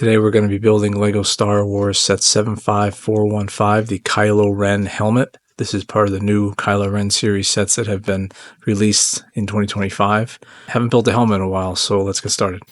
Today we're going to be building LEGO Star Wars set 75415, the Kylo Ren helmet. This is part of the new Kylo Ren series sets that have been released in 2025. Haven't built a helmet in a while, so let's get started.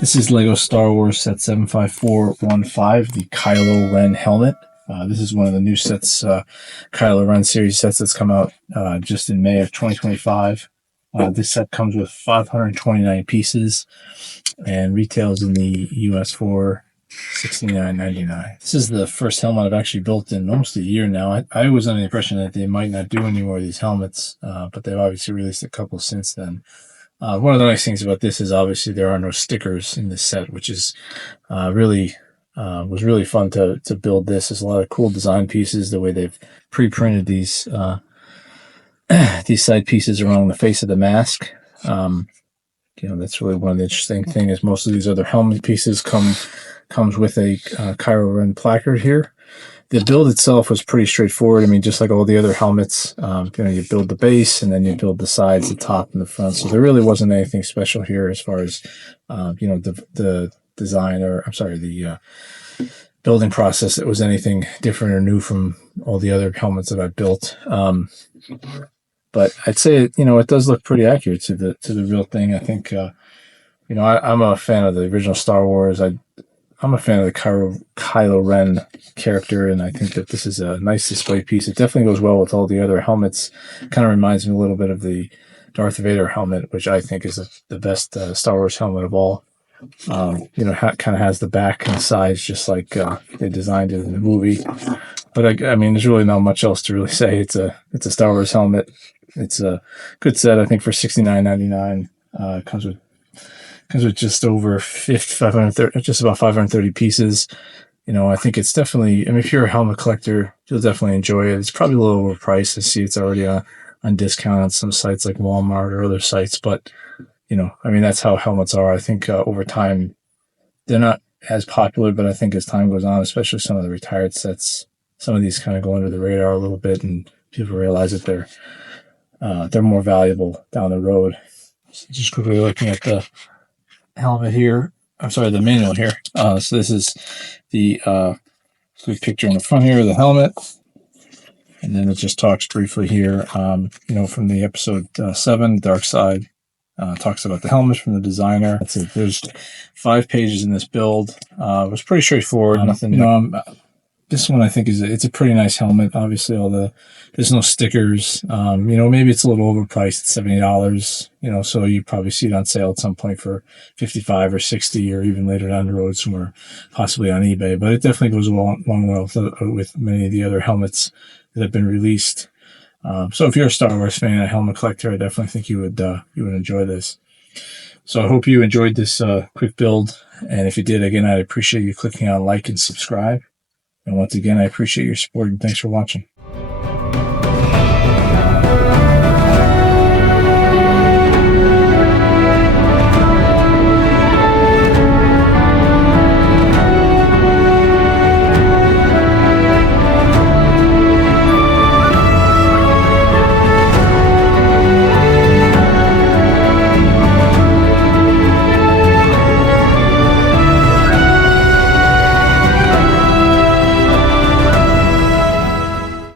This is Lego Star Wars set 75415, the Kylo Ren helmet. This is one of the new sets, Kylo Ren series sets that's come out just in May of 2025. This set comes with 529 pieces and retails in the US for $69.99. This is the first helmet I've actually built in almost a year now. I was under the impression that they might not do any more of these helmets, but they've obviously released a couple since then. One of the nice things about this is obviously there are no stickers in this set, which is was really fun to build this. There's a lot of cool design pieces, the way they've pre-printed these these side pieces around the face of the mask. That's really one of the interesting things is most of these other helmet pieces comes with a Kylo Ren placard here. The build itself was pretty straightforward. I mean, just like all the other helmets, you build the base and then you build the sides, the top, and the front. So there really wasn't anything special here as far as, the design the building process. It was anything different or new from all the other helmets that I built. But I'd say, it does look pretty accurate to the real thing. I think, I'm a fan of the original Star Wars. I'm a fan of the Kylo Ren character, and I think that this is a nice display piece. It definitely goes well with all the other helmets. Kind of reminds me a little bit of the Darth Vader helmet, which I think is the best Star Wars helmet of all. Kind of has the back and the sides just like they designed it in the movie. But I mean, there's really not much else to really say. It's a Star Wars helmet. It's a good set, I think, for $69.99. It comes with just over 530, just about 530 pieces. I think it's definitely, if you're a helmet collector, you'll definitely enjoy it. It's probably a little overpriced. I see it's already on discount on some sites like Walmart or other sites, but, that's how helmets are. I think over time, they're not as popular, but I think as time goes on, especially some of the retired sets, some of these kind of go under the radar a little bit and people realize that they're more valuable down the road. So just quickly looking at the helmet here. The manual here. So this is the quick picture in the front here of the helmet. And then it just talks briefly here, from the episode 7, Dark Side. Talks about the helmet from the designer. That's it. There's 5 pages in this build. It was pretty straightforward. Nothing, this one I think it's a pretty nice helmet. Obviously, there's no stickers. Maybe it's a little overpriced at $70. So you probably see it on sale at some point for $55 or $60, or even later down the road somewhere, possibly on eBay. But it definitely goes along well with many of the other helmets that have been released. So if you're a Star Wars fan, a helmet collector, I definitely think you would enjoy this. So I hope you enjoyed this quick build. And if you did, again, I'd appreciate you clicking on like and subscribe. And once again, I appreciate your support and thanks for watching.